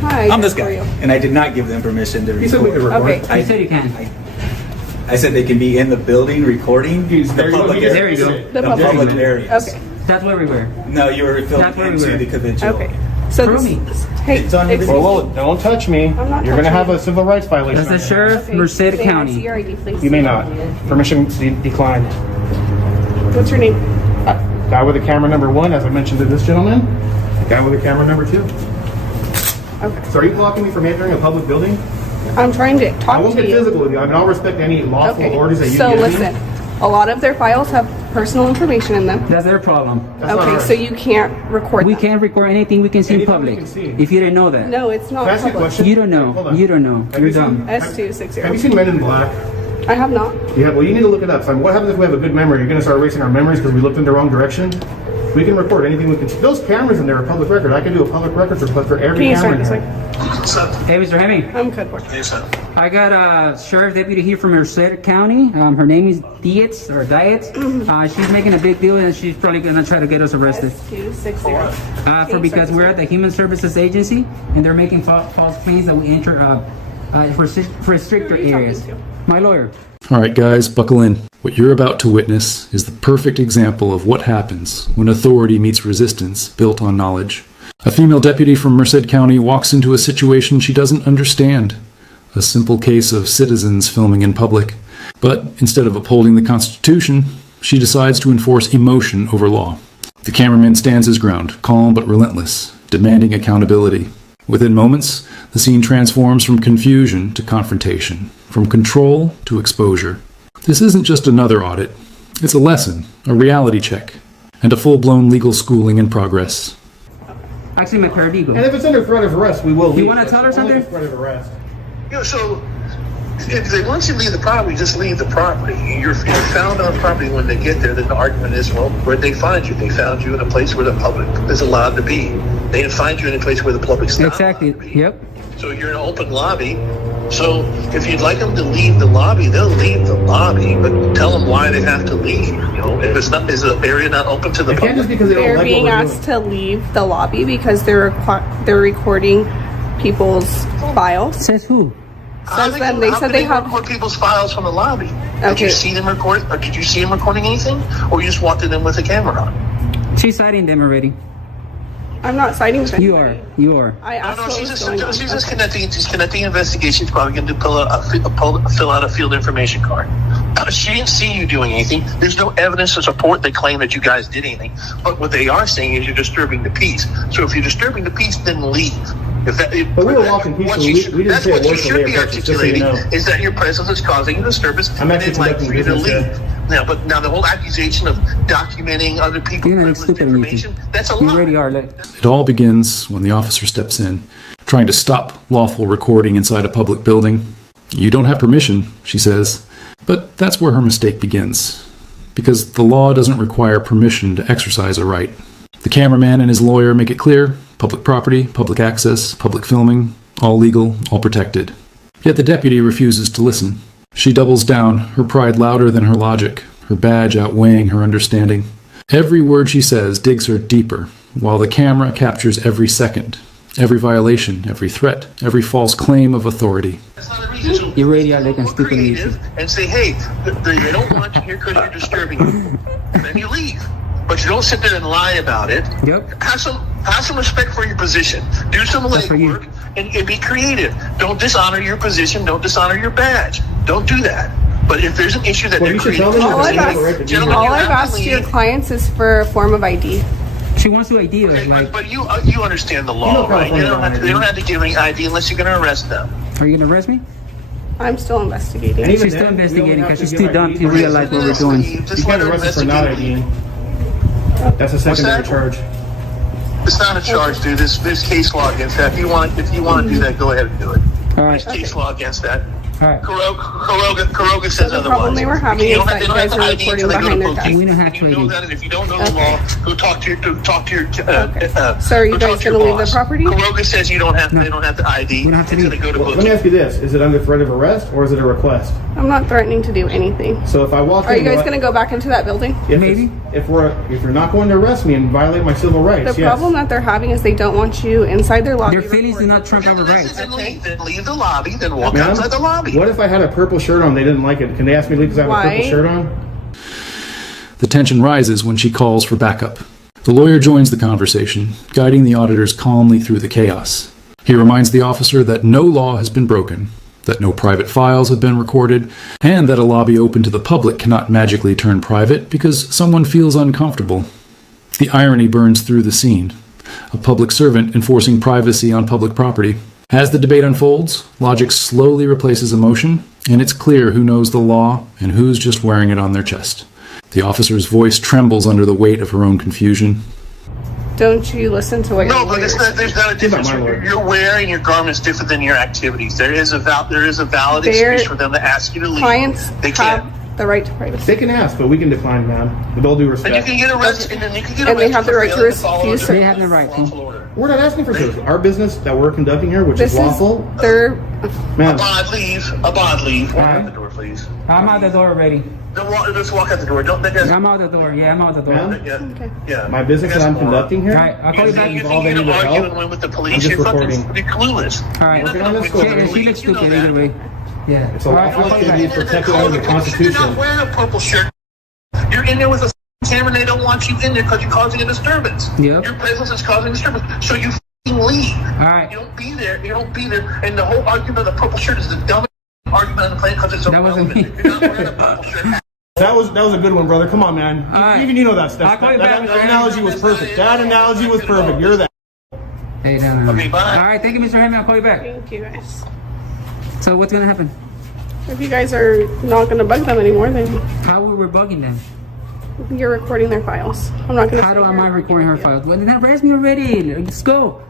Hi. I'm this how are guy, you? and I did not give them permission to record. You said we could record. Okay. You said you can. I said they can be in the building recording the There you go. public There you areas. go. The The public. public areas. Okay. That's where we were. No, you were That's filmed where we into were. the convention. Okay. So Prove me. hey, It's on your excuse video. Whoa, me. whoa, don't touch me. I'm not You're going to touching have you. a civil rights violation. That's the on your hands. sheriff, Merced May I see County. your ID, please? You may not. Permission declined. What's your name? Guy with the camera number 1, as I mentioned to this gentleman. Guy with the camera number 2. Okay. So are you blocking me from entering a public building? I'm trying to I talk won't to get you. physical with you. I mean, I'll respect any lawful Okay. orders that you So give listen, me. a lot of their files have personal information in them. That's their problem. That's not Okay, ours. so you can't record We them. can't record anything we can see in Anything we public. can see. If you didn't know that. No, it's not Can I ask you a public. question? You don't Hold know. on. You don't know. Have You're you seen- dumb. S260. Have you seen Men in Black? I have not. Yeah, well, you need to look it up. So what happens if we have a good memory? You're going to start erasing our memories because we looked in the wrong direction? We can record anything we can. Those cameras in there are public record. I can do a public records request for every Can you camera start in this there. way? Hey, Mr. Hemming. I'm good. Boy. I got a sheriff deputy here from Merced County. Her name is Dietz or Dietz. She's making a big deal, and she's probably gonna try to get us arrested. S260. For because we're at the Human Services Agency, and they're making false claims that we enter for stricter Who are you talking areas. to? My lawyer. All right, guys, buckle in. What you're about to witness is the perfect example of what happens when authority meets resistance built on knowledge. A female deputy from Merced County walks into a situation she doesn't understand. A simple case of citizens filming in public. But instead of upholding the Constitution, she decides to enforce emotion over law. The cameraman stands his ground, calm but relentless, demanding accountability. Within moments, the scene transforms from confusion to confrontation, from control to exposure. This isn't just another audit. It's a lesson, a reality check, and a full-blown legal schooling in progress. Actually, my paralegal. And if it's under threat of arrest, we will leave. wanna tell her Only something? if Threat of arrest. So if they want you to leave the property, just leave the property. You're found on property when they get there. Then the argument is, well, where'd they find you? They found you in a place where the public is allowed to be. They didn't find you in a place where the public's not Exactly. allowed to be. Yep. So you're in an open lobby. So if you'd like them to leave the lobby, they'll leave the lobby, but tell them why they have to leave. You know, if it's not, is the area not open to the It can't just public? because they don't They're like being what we're asked doing. to leave the lobby because they're recording people's files. Says who? How Says them. They how said can they have. record people's files from the lobby. Did Okay. you see them record, or did you see them recording anything, or you just walked in them with a camera on? She's citing them already. I'm not citing with You anybody. are. You are. I No, asked no, what she's was just, going on. she's just Okay. connecting. She's connecting investigation. She's probably going to fill out a field information card. She didn't see you doing anything. There's no evidence to support they claim that you guys did anything. But what they are saying is you're disturbing the peace. So if you're disturbing the peace, then leave. If that, But we were walking what peacefully. you We should- didn't that's say a what you word till should they be approached us, just so you articulating know. is that your presence is causing a disturbance. I'm actually and they'd like conducting for you to business leave. Now, but now the whole accusation of documenting other people's You're not privileged stupid, information, that's a You lie. already are. Like, It all begins when the officer steps in, trying to stop lawful recording inside a public building. You don't have permission, she says. But that's where her mistake begins. Because the law doesn't require permission to exercise a right. The cameraman and his lawyer make it clear: public property, public access, public filming, all legal, all protected. Yet the deputy refuses to listen. She doubles down, her pride louder than her logic, her badge outweighing her understanding. Every word she says digs her deeper, while the camera captures every second, every violation, every threat, every false claim of authority. That's not a reason. So You already are looking look stupid, creative Lucy. and say, hey, they don't want you here because you're disturbing them. Then you leave. But you don't sit there and lie about it. Yep. Have some respect for your position. Do some That's for you. legwork and be creative. Don't dishonor your position. Don't dishonor your badge. Don't do that. But if there's an issue that Well, they're you should creating, tell them All I've that asked- they have the right to be Gentlemen, here. All you I've have to asked your leave. clients is for a form of ID. she wants to ID us. Okay, Like, but you understand the law, right? They don't have to give any ID unless you're going to arrest them. are you gonna arrest me? I'm still investigating. And even She's still then, we investigating only have because to she's give too dumb ID. to realize what we're doing. Just You let can't her arrest us for not investigate. IDing. That's a secondary that? charge. It's not a charge, dude. There's case law against that. If you want to do that, go ahead and do it. All right. There's case law against that. All right. Kuroga says The problem otherwise. they were having You is don't that have- you guys they don't are have to ID recording until they go behind to their police. desk. We don't have And to you know ID. that, and if you don't know the law, go talk to your So are you go guys talk to your gonna leave the boss. property? Kuroga says you don't have they don't have to ID We don't have to until leave. they go to Well, let me booking. ask you this: is it under threat of arrest or is it a request? I'm not threatening to do anything. So if I walk Are in, you guys will I- going to go back into that building? If Maybe. if you're not going to arrest me and violate my civil rights, The yes. problem that they're having is they don't want you inside their lobby. Their feelings do recording. not trump our rights. Then leave the lobby, then walk Ma'am, outside the lobby. what if I had a purple shirt on? They didn't like it. Can they ask me to leave because I have a Why? purple shirt on? The tension rises when she calls for backup. The lawyer joins the conversation, guiding the auditors calmly through the chaos. He reminds the officer that no law has been broken, that no private files have been recorded, and that a lobby open to the public cannot magically turn private because someone feels uncomfortable. The irony burns through the scene. A public servant enforcing privacy on public property. As the debate unfolds, logic slowly replaces emotion, and it's clear who knows the law and who's just wearing it on their chest. The officer's voice trembles under the weight of her own confusion. Don't you listen to what No, your but lawyers there's not a difference. my lawyer. You're wearing your garments different than your activities. There is a valid Their excuse for them to ask you to leave. clients They have can. the right to privacy. They can ask, but we can decline, ma'am. With all due And you respect. can get arrested. And then you can get And they arrested have the for right to failing follow refuse under They have the right to. lawful order. We're not asking for service. Our business that we're conducting here, which This is lawful, is their. ma'am. Abad, leave. Abad, leave. Walk out the door, please. I'm out the door already. Just walk out the door. Don't. I'm out the door. Yeah, I'm out the door. Ma'am? Yeah. Okay. Yeah. My business that I'm conducting here. All right, I'll call you back. You Involve think any you're of gonna the argue help? and win with the I'm police? just You're fucking recording. clueless. All right. You're not Working on gonna this win score. with the She police. looks You know stupid that. either way. Yeah. It's a All right, lawful I'll call you activity back. protected under the You're Constitution. not wearing a purple shirt. You're in there with a camera and they don't want you in there because you're causing a disturbance. Yep. Your presence is causing a disturbance. So you f***ing leave. All right. You don't be there. You don't be there. And the whole argument of the purple shirt is the dumbest argument on the planet because it's That wasn't irrelevant. me. You're not wearing a purple shirt. That was a good one, brother. Come on, man. All right. Even you know that stuff. I'll call you That back. analogy was perfect. That analogy was perfect. You're that. Hey, no. Okay, bye. All right. Thank you, Mr. Hammond. I'll call you back. Thank you guys. So what's gonna happen? If you guys are not going to bug them anymore, then How we were bugging them? you're recording their files. I'm not going to. How do am I recording her files? Well, then arrest me already. Let's go.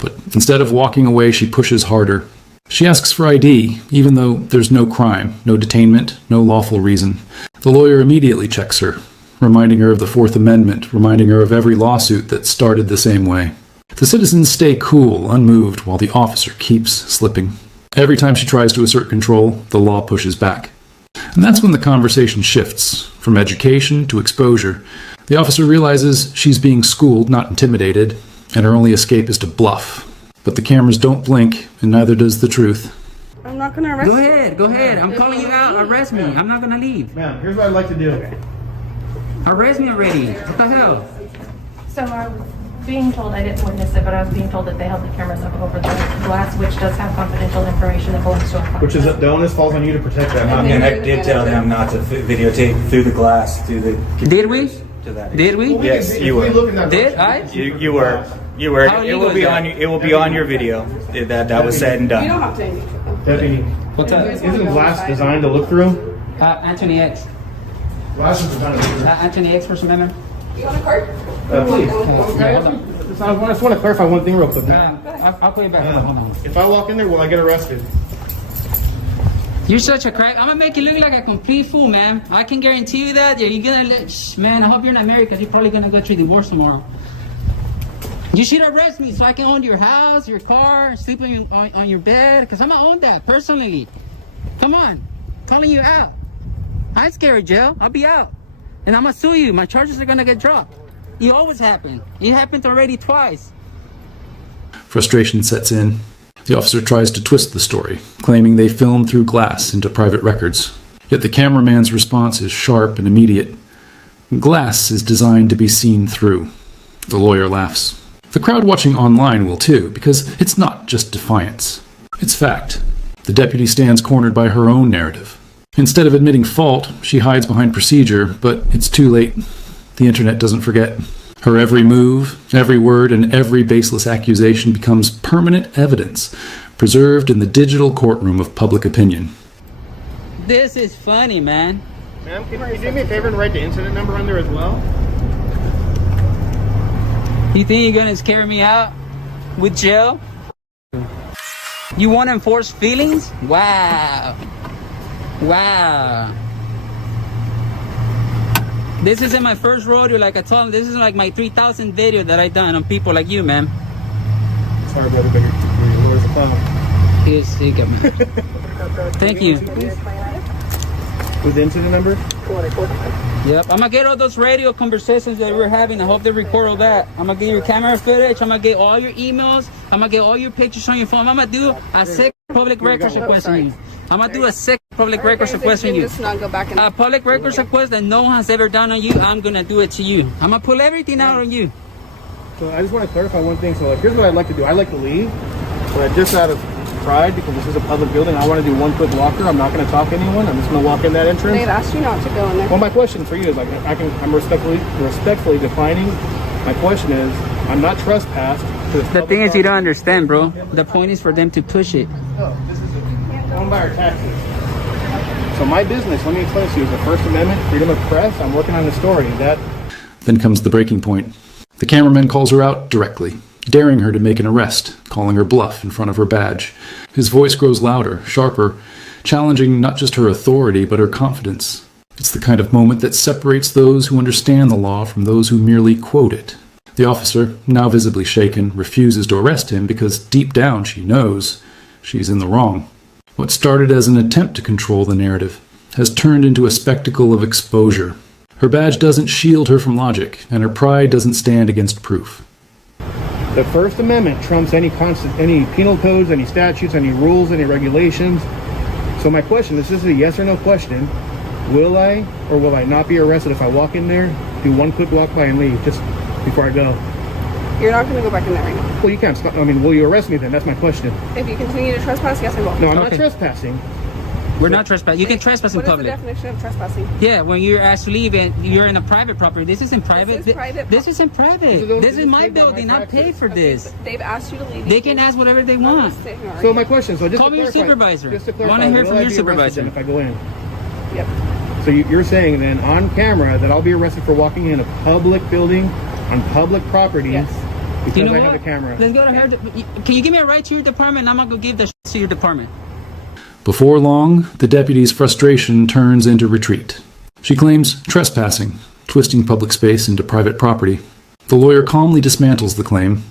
But instead of walking away, she pushes harder. She asks for ID, even though there's no crime, no detainment, no lawful reason. The lawyer immediately checks her, reminding her of the Fourth Amendment, reminding her of every lawsuit that started the same way. The citizens stay cool, unmoved, while the officer keeps slipping. Every time she tries to assert control, the law pushes back. And that's when the conversation shifts, from education to exposure. The officer realizes she's being schooled, not intimidated, and her only escape is to bluff. But the cameras don't blink, and neither does the truth. I'm not going to arrest Go you. ahead. Go ahead. I'm calling you out. Arrest me. I'm not gonna leave. Ma'am, here's what I'd like to do. Arrest me already. What the hell? So I was being told, I didn't witness it, but I was being told that they held the cameras up over the glass, which does have confidential information that belongs to our client. Which is the onus falls on you to protect that, not me. And I did tell them not to videotape through the glass, through the. Did we? To that. Did we? Yes, If you we were. look in that Did direction, I? You were. You were. How It legal will is be that? on. It will be on your video. That was said and You don't done. have to engage with them. Deputy, What's up? isn't glass designed to look through? Anthony X. Glass is designed to look through. Anthony X, First Amendment. You want a card? Please. Okay, hold on. I just want to clarify one thing real quick, man. I'll call you back. Hold on. If I walk in there, will I get arrested? You're such a crack. I'm gonna make you look like a complete fool, man. I can guarantee you that. You're gonna, man. I hope you're not married because you're probably gonna go through divorce tomorrow. You should arrest me so I can own your house, your car, sleep on your bed. Because I'm gonna own that personally. Come on, calling you out. I ain't scared of jail. I'll be out, and I'm gonna sue you. My charges are gonna get dropped. It always happen. It happened already twice. Frustration sets in. The officer tries to twist the story, claiming they filmed through glass into private records. Yet the cameraman's response is sharp and immediate. Glass is designed to be seen through. The lawyer laughs. The crowd watching online will too, because it's not just defiance. It's fact. The deputy stands cornered by her own narrative. Instead of admitting fault, she hides behind procedure, but it's too late. The internet doesn't forget. Her every move, every word, and every baseless accusation becomes permanent evidence, preserved in the digital courtroom of public opinion. This is funny, man. Ma'am, can you do me a favor and write the incident number on there as well? You think you're gonna scare me out with jail? You want to enforce feelings? Wow. Wow. This isn't my first rodeo, like I told him. This is like my 3,000 video that I done on people like you, man. Sorry, brother, but your lawyer's a clown. He is sick of me. Thank you. With the incident number? Yep, I'm gonna get all those radio conversations that we're having. I hope they record all that. I'm gonna get your camera footage. I'm gonna get all your emails. I'm gonna get all your pictures on your phone. I'm gonna do a sick public records request on you. I'm gonna do a sick public records request on you. Just not go back and A public records request that no one has ever done on you. I'm gonna do it to you. I'm gonna pull everything out on you. So I just want to clarify one thing. So like, here's what I'd like to do. I'd like to leave, but just out of pride, because this is a public building, I want to do one quick walker. I'm not going to talk to anyone. I'm just going to walk in that entrance. they've asked you not to go in there. Well, my question for you is like, I'm respectfully defining. My question is, I'm not trespassed. The thing is, you don't understand, bro. The point is for them to push it. No, this is owned by our taxes. So my business, let me explain to you, is the First Amendment, freedom of press. I'm working on the story. Then comes the breaking point. The cameraman calls her out directly, daring her to make an arrest, calling her bluff in front of her badge. His voice grows louder, sharper, challenging not just her authority, but her confidence. It's the kind of moment that separates those who understand the law from those who merely quote it. The officer, now visibly shaken, refuses to arrest him because deep down she knows she's in the wrong. What started as an attempt to control the narrative has turned into a spectacle of exposure. Her badge doesn't shield her from logic, and her pride doesn't stand against proof. The First Amendment trumps any penal codes, any statutes, any rules, any regulations. So my question, this is a yes or no question. Will I or will I not be arrested if I walk in there, do one quick walk by and leave just before I go? You're not going to go back in there right now. Well, you can't. I mean, will you arrest me then? That's my question. If you continue to trespass, yes, I will. No, I'm not Okay. trespassing. We're not trespassing. You can trespass in What is the public. definition of trespassing? Yeah, when you're asked to leave and you're in a private property. This isn't private. This is private This isn't private. This is my building. I paid for this. They've asked you to leave. They can ask whatever they I'm not want. gonna sit here and So argue. my question, so just Call to me your clarify, supervisor. just to Wanna clarify, hear will from I your be arrested supervisor. then if I go in? Yep. So you're saying then on camera that I'll be arrested for walking in a public building on public property Yes. because You know I what? have a camera. Let's go to her. Can you give me a ride to your department? I'm gonna go give the to your department. Before long, the deputy's frustration turns into retreat. She claims trespassing, twisting public space into private property. The lawyer calmly dismantles the claim,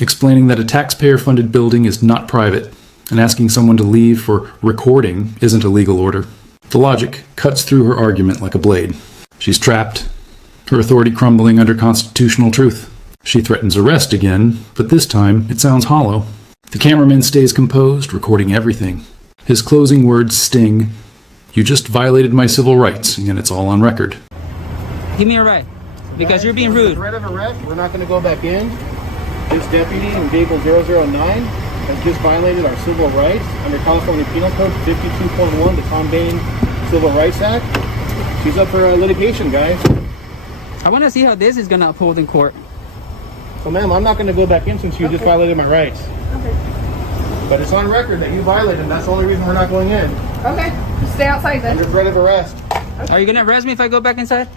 explaining that a taxpayer-funded building is not private, and asking someone to leave for recording isn't a legal order. The logic cuts through her argument like a blade. She's trapped, her authority crumbling under constitutional truth. She threatens arrest again, but this time it sounds hollow. The cameraman stays composed, recording everything. His closing words sting. You just violated my civil rights, and it's all on record. Give me a ride, because you're being The rude. threat of arrest, we're not going to go back in. This deputy in vehicle 009 has just violated our civil rights under California Penal Code 52.1, the Tom Bain Civil Rights Act. She's up for litigation, guys. I want to see how this is gonna uphold in court. So, ma'am, I'm not going to go back in since you just violated my rights. Okay. But it's on record that you violated, and that's the only reason we're not going in. Okay. Just stay outside then. Under threat of arrest. Are you gonna arrest me if I go back inside?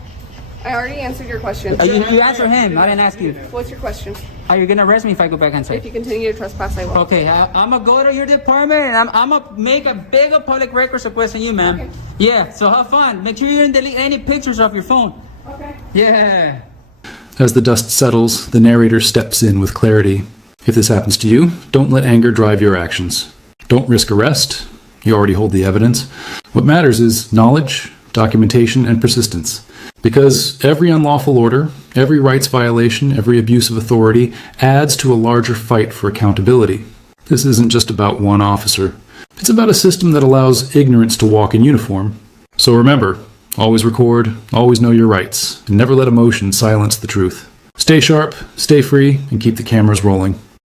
I already answered your question. You answer him. I didn't ask you. What's your question? Are you gonna arrest me if I go back inside? If you continue to trespass, I will. Okay, I'm gonna go to your department and I'm gonna make a bigger public records request on you, ma'am. Okay. Yeah, so have fun. Make sure you didn't delete any pictures off your phone. Okay. Yeah. As the dust settles, the narrator steps in with clarity. If this happens to you, don't let anger drive your actions. Don't risk arrest. You already hold the evidence. What matters is knowledge, documentation, and persistence. Because every unlawful order, every rights violation, every abuse of authority adds to a larger fight for accountability. This isn't just about one officer. It's about a system that allows ignorance to walk in uniform. So remember, always record, always know your rights, and never let emotion silence the truth. Stay sharp, stay free, and keep the cameras rolling.